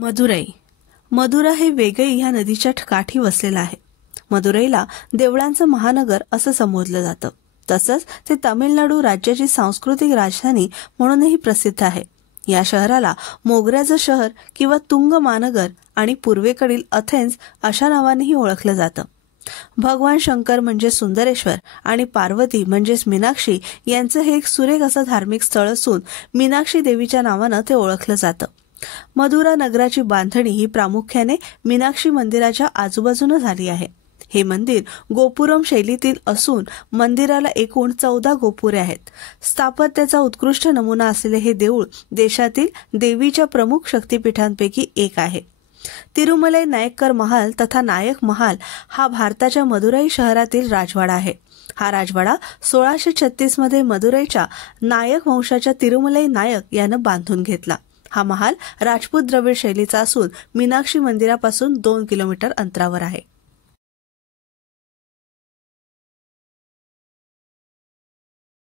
मदुराई मदुरा हे वेगई ह्या नदीच्या काठी वसलेलं आहे. मदुराईला देवळांचं महानगर असं संबोधलं जातं. तसंच ते तामिळनाडू राज्याची सांस्कृतिक राजधानी म्हणूनही प्रसिद्ध आहे. या शहराला मोगऱ्याचं शहर किंवा तुंग महानगर आणि पूर्वेकडील अथेन्स अशा नावानेही ओळखलं जातं. भगवान शंकर म्हणजे सुंदरेश्वर आणि पार्वती म्हणजेच मीनाक्षी यांचं हे एक सुरेख असं धार्मिक स्थळ असून मीनाक्षी देवीच्या नावानं ते ओळखलं जातं. मदुरा नगराची बांधणी ही प्रामुख्याने मीनाक्षी मंदिराच्या आजूबाजूने झाली आहे. हे मंदिर गोपुरम शैलीतील असून मंदिराला एकूण 14 गोपुरे आहेत. स्थापत्याचा उत्कृष्ट नमुना असलेले हे देऊळ देशातील देवीच्या प्रमुख शक्तिपीठांपैकी एक आहे. तिरुमलाई नायक्कर महाल तथा नायक महाल हा भारताच्या मदुराई शहरातील राजवाडा आहे. हा राजवाडा 1636 मध्ये मदुराईच्या नायक वंशाच्या तिरुमलाई नायक यानं बांधून घेतला. हा महाल राजपूत द्रविड शैलीचा असून मीनाक्षी मंदिरापासून 2 किलोमीटर अंतरावर आहे.